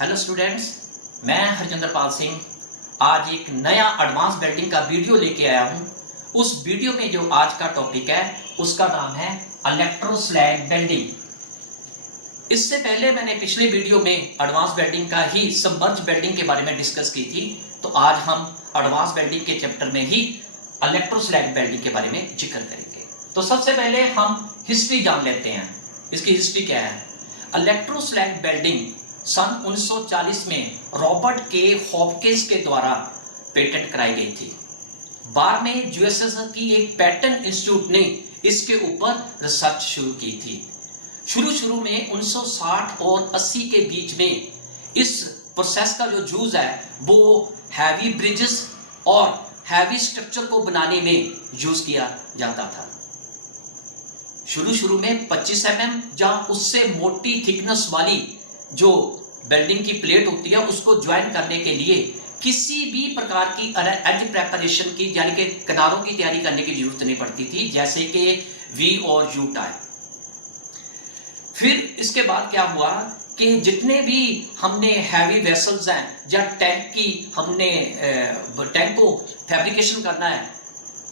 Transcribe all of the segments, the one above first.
Hello students, मैं हरजिंदर पाल सिंह आज एक नया एडवांस वेल्डिंग का वीडियो लेके आया हूँ। उस वीडियो में जो आज का टॉपिक है उसका नाम है इलेक्ट्रोस्लैग वेल्डिंग। इससे पहले मैंने पिछले वीडियो में एडवांस वेल्डिंग का ही सबमर्ज वेल्डिंग के बारे में डिस्कस की थी, तो आज हम एडवांस वेल्डिंग के चैप्टर में ही इलेक्ट्रोस्लैग वेल्डिंग के बारे में जिक्र करेंगे। तो सबसे पहले हम हिस्ट्री जान लेते हैं। इसकी हिस्ट्री क्या है? इलेक्ट्रोस्लैग वेल्डिंग सन 1940 में रॉबर्ट के हॉपकिंस के द्वारा पेटेंट कराई गई थी। बाद में यूएसएसआर की एक पैटर्न इंस्टीट्यूट ने इसके ऊपर रिसर्च शुरू की थी। शुरू में 1960 और 80 के बीच में इस प्रोसेस का जो यूज है वो हैवी ब्रिजेस और हैवी स्ट्रक्चर को बनाने में यूज किया जाता था। शुरू में 25 mm या उससे मोटी थिकनेस वाली जो वेल्डिंग की प्लेट होती है उसको ज्वाइन करने के लिए किसी भी प्रकार की एज प्रेपरेशन की यानी कि किनारों की तैयारी करने की जरूरत नहीं पड़ती थी, जैसे कि वी और यू टाइप। फिर इसके बाद क्या हुआ कि जितने भी हमने हैवी वेसल्स हैं या टैंक की हमने टैंक को फैब्रिकेशन करना है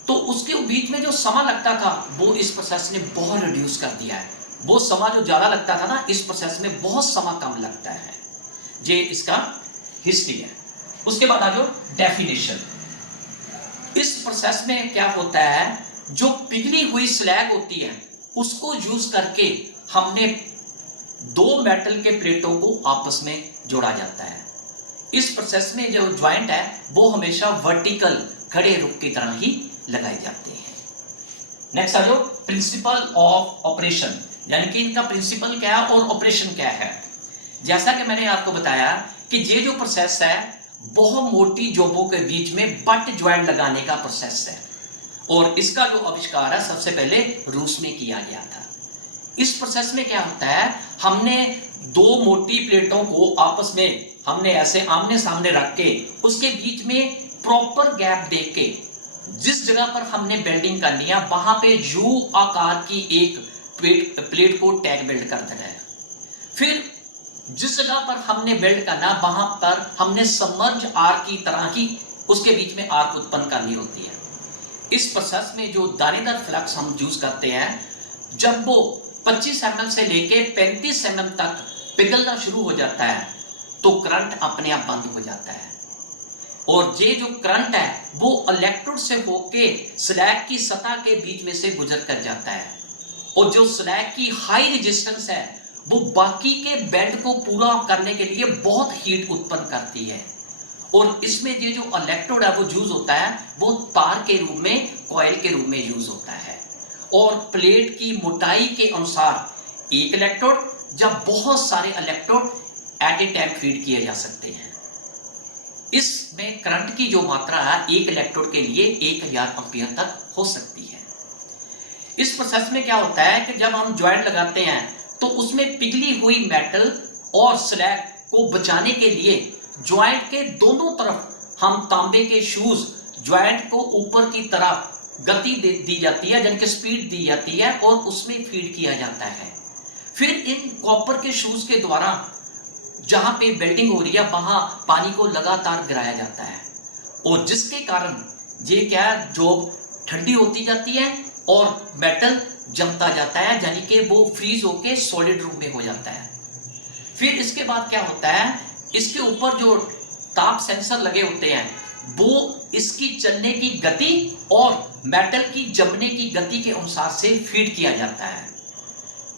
तो उसके बीच में जो समय लगता था वो इस प्रोसेस ने बहुत रिड्यूस कर दिया है। वो समय जो ज्यादा लगता था ना, इस प्रोसेस में बहुत समय कम लगता है। ये इसका हिस्ट्री है। उसके बाद आ जाओ डेफिनेशन। इस प्रोसेस में क्या होता है, जो पिघली हुई स्लैग होती है उसको यूज करके हमने दो मेटल के प्लेटों को आपस में जोड़ा जाता है। इस प्रोसेस में जो ज्वाइंट है वो हमेशा वर्टिकल खड़े रुख की तरह ही लगाए जाते हैं। नेक्स्ट आ जाओ प्रिंसिपल ऑफ ऑपरेशन, यानी कि इनका प्रिंसिपल क्या है और ऑपरेशन क्या है। जैसा कि मैंने आपको बताया कि ये जो प्रोसेस है बहुत मोटी जॉबों के बीच में बट ज्वाइंट लगाने का प्रोसेस है और इसका जो आविष्कार है सबसे पहले रूस में किया गया था। इस प्रोसेस में क्या होता है, हमने दो मोटी प्लेटों को आपस में हमने ऐसे आमने सामने रख के उसके बीच में प्रॉपर गैप दे के जिस जगह पर हमने वेल्डिंग करनी है वहां पे यू आकार की एक प्लेट को टैग वेल्ड कर देना है। फिर जिस जगह पर हमने वेल्ड करना वहां पर हमने सबमर्ज आर्क की तरह ही उसके बीच में आर्क उत्पन्न करनी होती है। इस प्रोसेस में जो दानेदार फ्लक्स हम यूज करते हैं, जब वो 25 mm से लेके 35 mm तक पिघलना शुरू हो जाता है तो करंट अपने आप बंद हो जाता है और ये जो करंट है वो इलेक्ट्रोड से होके स्लैग की सतह के बीच में से गुजर कर जाता है और जो स्लैग की हाई रेजिस्टेंस है वो बाकी के बेड को पूरा करने के लिए बहुत हीट उत्पन्न करती है और इसमें ये जो इलेक्ट्रोड है वो यूज होता है वो तार के रूप में, कॉइल के रूप में यूज होता है और प्लेट की मोटाई के अनुसार एक इलेक्ट्रोड जब बहुत सारे electrode at a time feed किए जा सकते हैं। इसमें करंट की जो मात्रा है एक इलेक्ट्रोड के लिए 1000 एम्पीयर तक हो सकती है। इस प्रोसेस में क्या होता है कि जब हम ज्वाइंट लगाते हैं तो उसमें पिघली हुई मेटल और स्लैग को बचाने के लिए ज्वाइंट के दोनों तरफ हम तांबे के शूज ज्वाइंट को ऊपर की तरफ गति दी जाती है, यानी कि स्पीड दी जाती है और उसमें फीड किया जाता है। फिर इन कॉपर के शूज के द्वारा जहां पे वेल्डिंग हो रही है वहां पानी को लगातार गिराया जाता है और जिसके कारण ये क्या जॉब ठंडी होती जाती है और मेटल जमता जाता है, यानी कि वो फ्रीज होके सॉलिड रूप में हो जाता है। फिर इसके बाद क्या होता है, इसके ऊपर जो ताप सेंसर लगे होते हैं वो इसकी चलने की गति और मेटल की जमने की गति के अनुसार से फीड किया जाता है।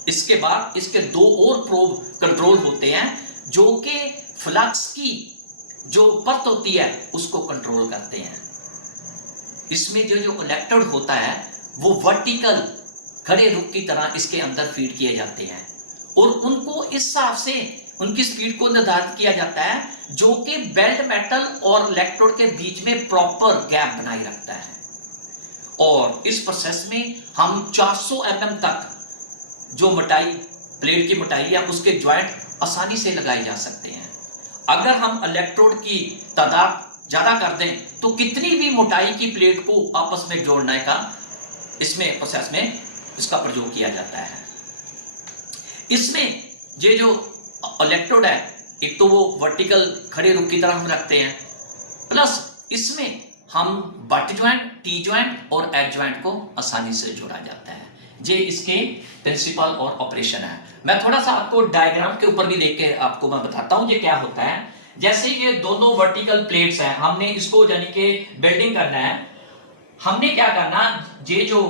इसके बाद इसके दो और प्रोब कंट्रोल होते हैं जो कि फ्लक्स की जो परत होती है उसको कंट्रोल करते हैं। इसमें जो इलेक्ट्रोड होता है वो वर्टिकल खड़े रुख की तरह इसके अंदर फीड किए जाते हैं और उनको इस हिसाब से उनकी स्पीड को निर्धारित किया जाता है जो कि बेल्ट मेटल और इलेक्ट्रोड के बीच में प्रॉपर गैप बनाए रखता है और इस प्रोसेस में हम 400 mm तक जो मोटाई प्लेट की मोटाई है उसके ज्वाइंट आसानी से लगाए जा सकते हैं। अगर हम इलेक्ट्रोड की तादाद ज्यादा कर दें तो कितनी भी मोटाई की प्लेट को आपस में जोड़ने का इसमें प्रोसेस में इसका प्रयोग किया जाता है। इसमें ये जो इलेक्ट्रोड है एक तो वो वर्टिकल खड़े रुख की तरह हम रखते हैं, प्लस इसमें हम बट ज्वाइंट, टी ज्वाइंट और एच ज्वाइंट को आसानी से जोड़ा जाता है। ये इसके प्रिंसिपल और ऑपरेशन है। मैं थोड़ा सा आपको डायग्राम के ऊपर भी लेके आपको मैं बताता हूं ये क्या होता है। जैसे ये दोनों वर्टिकल प्लेट्स हैं, हमने इसको यानी कि बिल्डिंग करना है। हमने क्या करना, ये जो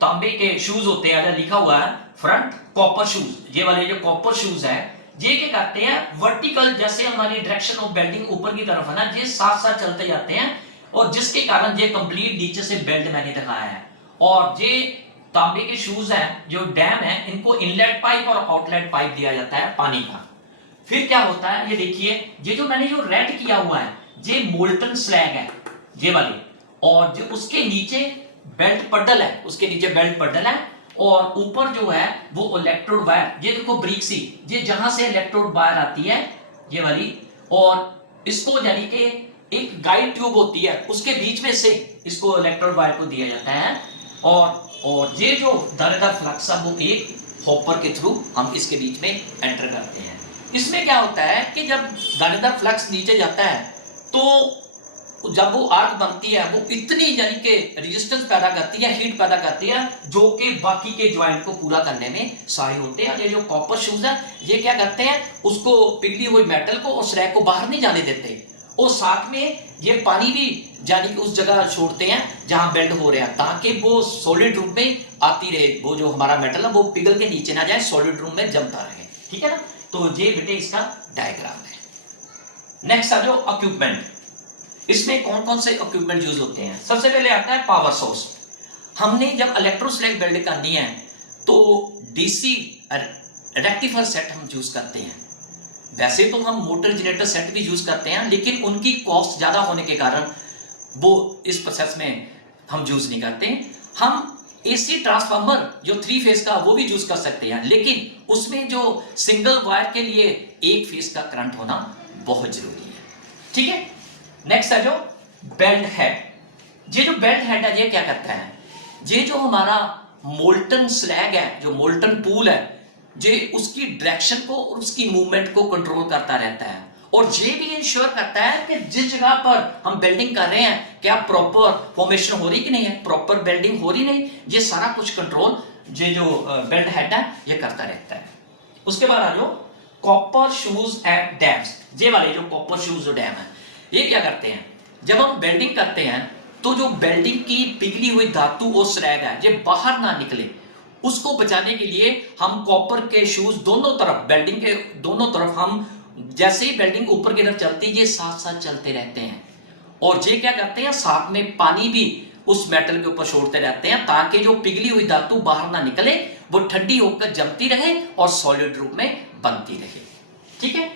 तांबे के शूज होते हैं, अगर लिखा हुआ है फ्रंट कॉपर शूज, ये वाले जो कॉपर शूज है, ये क्या करते हैं वर्टिकल, जैसे हमारी डायरेक्शन ऑफ बेल्डिंग ऊपर की तरफ है ना, ये साथ साथ चलते जाते हैं और जिसके कारण ये कंप्लीट नीचे से बेल्ट मैंने दिखाया है। और ये तांबे के शूज हैं जो डैम है, इनको इनलेट पाइप और आउटलेट पाइप दिया जाता है पानी का। फिर क्या होता है, ये देखिए, ये जो मैंने जो रेड किया हुआ है ये मोल्टन स्लैग है, ये वाली, और जो उसके नीचे बेल्ट पडल है, उसके नीचे बेल्ट पडल है, और ऊपर जो है वो इलेक्ट्रोड वायर, ये देखो ब्रिक्सी, ये जहां से इलेक्ट्रोड वायर आती है ये वाली, और इसको यानी कि एक गाइड ट्यूब होती है उसके बीच में से इसको इलेक्ट्रोड वायर को दिया जाता है, और ये जो दानेदार फ्लक्स है वो एक हॉपर के थ्रू हम इसके बीच में एंटर करते हैं। इसमें क्या होता है कि जब दानेदार फ्लक्स नीचे जाता है तो जब वो आग बनती है वो इतनी यानी कि रेजिस्टेंस पैदा करती है, हीट पैदा करती है, जो कि बाकी के ज्वाइंट को पूरा करने में सहाय होते हैं। ये जो कॉपर शूज है ये क्या करते हैं, उसको पिघली हुई मेटल को और स्लैग को बाहर नहीं जाने देते, और साथ में ये पानी भी यानी कि उस जगह छोड़ते हैं जहां बेल्ट हो रहा है, ताकि वो सॉलिड रूप में आती रहे, वो जो हमारा मेटल है वो पिघल के नीचे ना जाए, सॉलिड रूप में जमता रहे। ठीक है ना, तो ये बेटे इसका डायग्राम है। नेक्स्ट आ जाओ इक्विपमेंट। इसमें कौन कौन से इक्विपमेंट यूज होते हैं। सबसे पहले आता है पावर सोर्स। हमने जब इलेक्ट्रोस्लैग वेल्ड करनी है तो डीसी रेक्टिफायर सेट हम यूज करते हैं। वैसे तो हम मोटर जनरेटर सेट भी यूज करते हैं, लेकिन उनकी कॉस्ट ज्यादा होने के कारण वो इस प्रोसेस में हम यूज नहीं करते। हम एसी ट्रांसफार्मर जो 3 फेज का वो भी यूज कर सकते हैं, लेकिन उसमें जो सिंगल वायर के लिए 1 फेज का करंट होना बहुत जरूरी है। ठीक है, नेक्स्ट है जो बेल्ट हेड। ये जो बेल्ट हेड है ये क्या करता है, ये जो हमारा मोल्टन स्लैग है, जो मोल्टन पूल है, ये उसकी डायरेक्शन को और उसकी मूवमेंट को कंट्रोल करता रहता है, और ये भी इंश्योर करता है कि जिस जगह पर हम बिल्डिंग कर रहे हैं क्या प्रॉपर फॉर्मेशन हो रही कि नहीं है, प्रॉपर बिल्डिंग हो रही नहीं, ये सारा कुछ कंट्रोल ये जो बेल्ट हेड है ये करता रहता है। उसके बाद आ जाओ कॉपर शूज एंड डैम्स। ये वाले जो कॉपर शूज और डैम है ये क्या करते हैं, जब हम बेल्डिंग करते हैं तो जो बेल्डिंग की पिघली हुई धातु और स्लैग है ये बाहर ना निकले, उसको बचाने के लिए हम कॉपर के शूज दोनों तरफ, बेल्डिंग के दोनों तरफ, हम जैसे ही बेल्डिंग ऊपर की तरफ चलती है ये साथ साथ चलते रहते हैं, और ये क्या करते हैं साथ में पानी भी उस मेटल के ऊपर छोड़ते रहते हैं, ताकि जो पिघली हुई धातु बाहर ना निकले, वो ठंडी होकर जमती रहे और सॉलिड रूप में बनती रहे। ठीक है,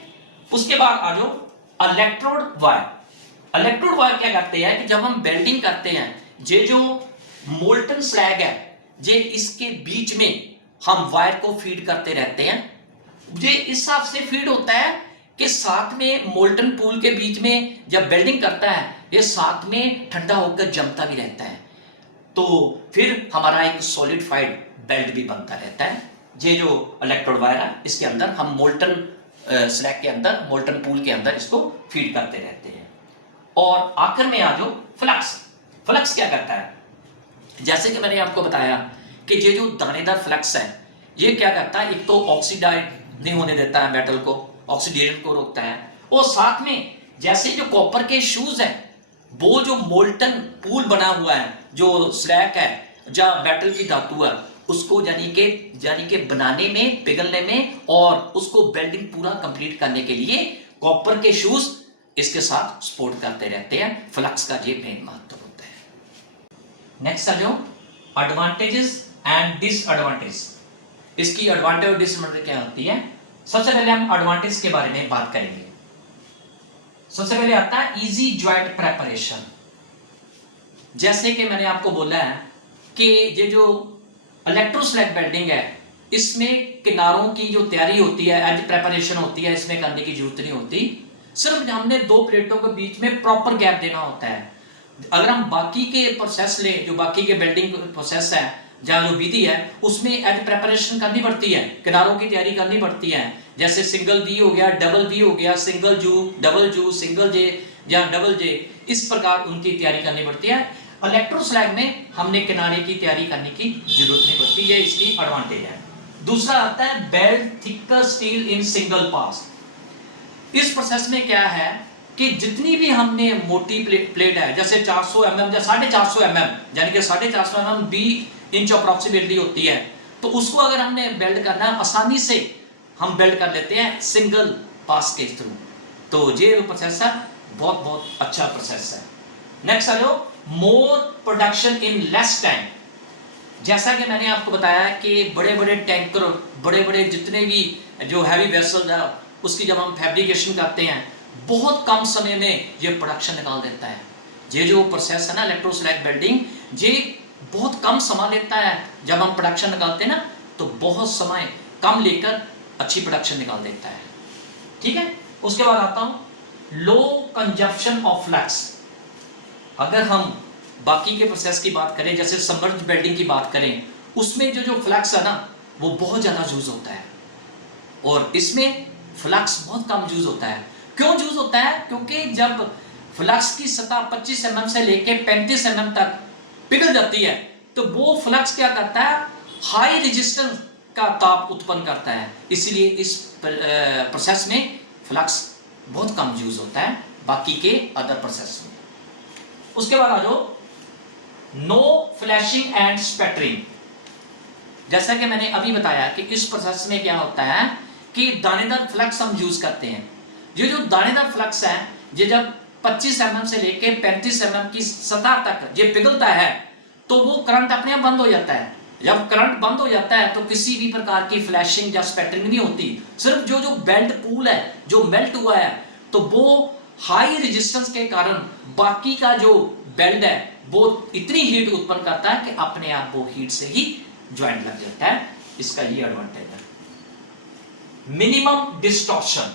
उसके बाद आ जाओ इलेक्ट्रोड वायर। इलेक्ट्रोड वायर क्या करते हैं कि जब हम बेल्डिंग करते हैं, ये जो मोल्टन स्लैग है ये इसके बीच में हम वायर को फीड करते रहते हैं। ये इस हिसाब से फीड होता है कि साथ में मोल्टन पूल के बीच में जब बेल्डिंग करता है ये साथ में ठंडा होकर जमता भी रहता है, तो फिर हमारा एक सॉलिडिफाइड बेल्ट भी बनता रहता है। ये जो इलेक्ट्रोड वायर है इसके अंदर हम मोल्टन स्लैग के अंदर, मोल्टन पूल के अंदर इसको फीड करते रहते हैं। और आखिर में आ जाओ फ्लक्स। फ्लक्स क्या करता है, जैसे कि मैंने आपको बताया कि ये जो दानेदार फ्लक्स है ये क्या करता है, एक तो ऑक्सीडाइड नहीं होने देता है मेटल को, ऑक्सीडेशन को रोकता है, और साथ में जैसे जो कॉपर के शूज है वो जो मोल्टन पूल बना हुआ है, जो स्लैग है जहां मेटल की धातु है, उसको यानी के बनाने में, पिघलने में और उसको बेल्डिंग पूरा कंप्लीट करने के लिए कॉपर के शूज इसके साथ सपोर्ट करते रहते हैं। फ्लक्स का ये मेन महत्व होता है। नेक्स्ट आ जाओ एडवांटेजेस एंड डिसएडवांटेज। इसकी एडवांटेज और डिसएडवांटेज क्या होती है। सबसे पहले हम एडवांटेज के बारे में बात करेंगे। सबसे पहले आता है इजी जॉइंट प्रेपरेशन। जैसे कि मैंने आपको बोला है कि ये जो इलेक्ट्रोस्लैग वेल्डिंग है इसमें किनारों की जो तैयारी होती है, एज प्रेपरेशन होती है, इसमें करने की जरूरत नहीं होती, सिर्फ हमने 2 प्लेटों के बीच में प्रॉपर गैप देना होता है। अगर हम बाकी के प्रोसेस ले, जो बाकी के वेल्डिंग प्रोसेस है जहाँ जो विधि है उसमें एज प्रेपरेशन करनी पड़ती है, किनारों की तैयारी करनी पड़ती है। जैसे सिंगल वी हो गया, डबल वी हो गया, सिंगल जू, डबल जू, सिंगल जे या डबल जे, इस प्रकार उनकी तैयारी करनी पड़ती है। इलेक्ट्रोस्लैग में हमने किनारे की तैयारी करने की जरूरत नहीं पड़ती, ये इसकी एडवांटेज है। दूसरा आता है belt thicker steel in single pass. इस प्रोसेस में क्या है कि जितनी भी हमने मोटी प्लेट है, जैसे 400 mm या 450 mm, यानी कि 450 mm 20 इंच अप्रोक्सीमेटली होती है, तो उसको अगर हमने बेल्ट करना है आसानी से हम बेल्ट कर लेते हैं सिंगल पास के थ्रू। तो ये प्रोसेस है बहुत बहुत अच्छा प्रोसेस है। नेक्स्ट आ जाओ, मोर प्रोडक्शन इन लेस टाइम। जैसा कि मैंने आपको बताया कि बड़े बड़े टैंकर, बड़े बड़े जितने भी जो हैवी वेसल है उसकी जब हम फैब्रिकेशन करते हैं बहुत कम समय में ये प्रोडक्शन निकाल देता है। ये जो प्रोसेस है ना इलेक्ट्रोस्लैग वेल्डिंग, ये बहुत कम समय लेता है। जब हम प्रोडक्शन निकालते हैं ना तो बहुत समय कम लेकर अच्छी प्रोडक्शन निकाल देता है। ठीक है, उसके बाद आता हूं लो कंजप्शन ऑफ फ्लक्स। अगर हम बाकी के प्रोसेस की बात करें, जैसे सबमर्ज वेल्डिंग की बात करें, उसमें जो फ्लक्स है ना वो बहुत ज़्यादा यूज होता है और इसमें फ्लक्स बहुत कम यूज होता है। क्यों यूज होता है? क्योंकि जब फ्लक्स की सतह 25 mm से लेकर 35 mm तक पिघल जाती है तो वो फ्लक्स क्या करता है, हाई रेजिस्टेंस का ताप उत्पन्न करता है। इसलिए इस प्रोसेस में फ्लक्स बहुत कम यूज होता है बाकी के अदर प्रोसेस में। उसके बाद आ जाओ नो फ्लैशिंग एंड स्पैटरिंग। जैसा कि मैंने अभी बताया कि इस प्रोसेस में क्या होता है कि दानेदार फ्लक्स हम यूज करते हैं। ये जो दानेदार फ्लक्स है ये जब 25 mm से लेकर 35 mm की सतह तक ये पिघलता है तो वो करंट अपने आप बंद हो जाता है। जब करंट बंद हो जाता है तो किसी भी प्रकार की फ्लैशिंग या स्पैटरिंग नहीं होती। सिर्फ जो बेल्ट पूल है जो मेल्ट हुआ है तो वो हाई रेजिस्टेंस के कारण बाकी का जो बेल्ट है वो इतनी हीट उत्पन्न करता है कि अपने आप वो हीट से ही ज्वाइंट लग जाता है। इसका ये एडवांटेज है। मिनिमम डिस्टॉर्शन,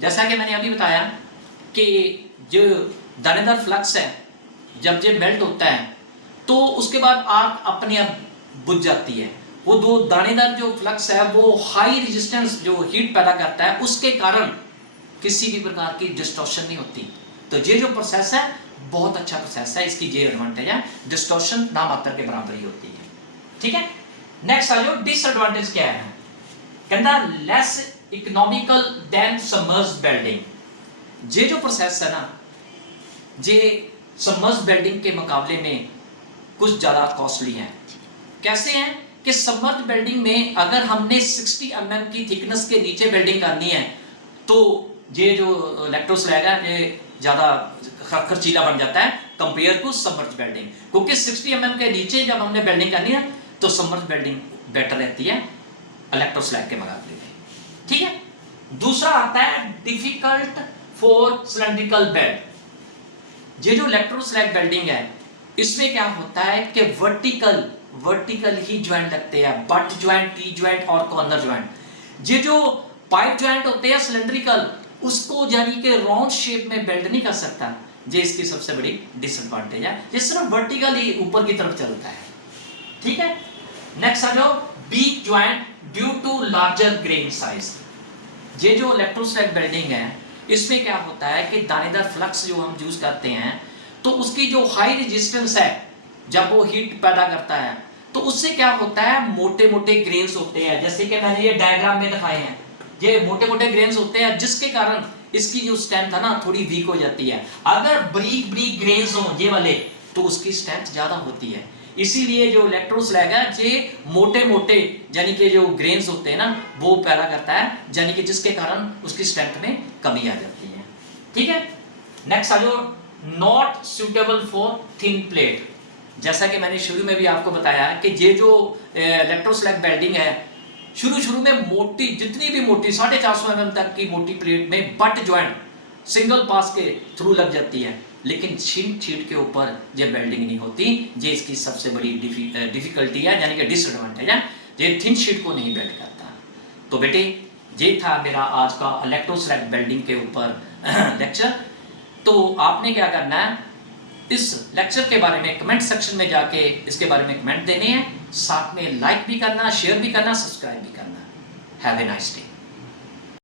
जैसा कि मैंने अभी बताया कि जो दानेदार फ्लक्स है जब ये मेल्ट होता है तो उसके बाद आग अपने आप बुझ जाती है। वो दो दानेदार जो फ्लक्स है वो हाई रेजिस्टेंस जो हीट पैदा करता है उसके कारण किसी भी प्रकार की डिस्टॉर्शन नहीं होती। तो ये जो प्रोसेस है बहुत अच्छा प्रोसेस है, इसकी ये एडवांटेज है, डिस्टॉर्शन नामात्र के बराबर ही होती है। ठीक है, नेक्स्ट आ जाओ डिसएडवांटेज क्या है। कहता less economical then submerged welding. ये जो प्रोसेस है ना ये सबमर्ज्ड वेल्डिंग के मुकाबले में कुछ ज्यादा कॉस्टली है। कैसे है कि सबमर्ज्ड वेल्डिंग में अगर हमने 60 mm की थिकनेस के नीचे वेल्डिंग करनी है तो ये जो इलेक्ट्रोस्लैग है ये ज्यादा खर्चीला बन जाता है कंपेयर टू सबमर्ज्ड वेल्डिंग, क्योंकि 60 mm के नीचे जब हमने वेल्डिंग करनी है तो सबमर्ज्ड वेल्डिंग बेटर रहती है इलेक्ट्रोस्लैग के मुकाबले में। ठीक है, दूसरा आता है डिफिकल्ट फॉर सिलेंड्रिकल बेल्ट। ये जो इलेक्ट्रोस्लैग वेल्डिंग है इसमें क्या होता है कि वर्टिकल ही ज्वाइंट लगते हैं, बट ज्वाइंट, टी ज्वाइंट और कॉर्नर ज्वाइंट। ये जो पाइप ज्वाइंट होते हैं सिलेंड्रिकल उसको यानी कि राउंड शेप में बेल्ट नहीं कर सकता। ये इसकी सबसे बड़ी डिसएडवांटेज है, ये सिर्फ वर्टिकल ही ऊपर की तरफ चलता है। ठीक है, नेक्स्ट आ जाओ weak joint due to larger grain size. ये जो इलेक्ट्रोस्लैग वेल्डिंग है इसमें क्या होता है कि दानेदार फ्लक्स जो हम यूज करते हैं तो उसकी जो हाई रेजिस्टेंस है जब वो हीट पैदा करता है तो उससे क्या होता है मोटे मोटे ग्रेन्स होते हैं, जैसे कि मैंने ये डायग्राम में दिखाए हैं, ये मोटे मोटे ग्रेन्स होते हैं जिसके कारण इसकी जो स्ट्रेंथ है ना थोड़ी वीक हो जाती है। अगर बारीक बारीक ग्रेन्स हो ये वाले तो उसकी स्ट्रेंथ ज्यादा होती है। इसीलिए जो इलेक्ट्रोस्लैग है ये मोटे मोटे यानी कि जो ग्रेन्स होते हैं ना वो पैदा करता है, यानी कि जिसके कारण उसकी स्ट्रेंथ में कमी आ जाती है। ठीक है, नेक्स्ट आ जाओ not suitable for thin plate. जैसा कि मैंने शुरू में भी आपको बताया कि ये जो इलेक्ट्रोस्लैग वेल्डिंग है शुरू में मोटी, जितनी भी मोटी 450 mm तक की मोटी प्लेट में बट ज्वाइंट सिंगल पास के थ्रू लग जाती है, लेकिन थिन शीट के ऊपर ये वेल्डिंग नहीं होती। ये इसकी सबसे बड़ी डिफिकल्टी है यानी कि डिसएडवांटेज है, ये थिन शीट को नहीं वेल्ड करता। तो बेटे ये था मेरा आज का इलेक्ट्रोस्लैग वेल्डिंग के ऊपर लेक्चर। तो आपने क्या करना है इस लेक्चर के बारे में कमेंट सेक्शन में जाके इसके बारे में कमेंट देने हैं, साथ में लाइक भी करना, शेयर भी करना, सब्सक्राइब भी करना। Have a nice day.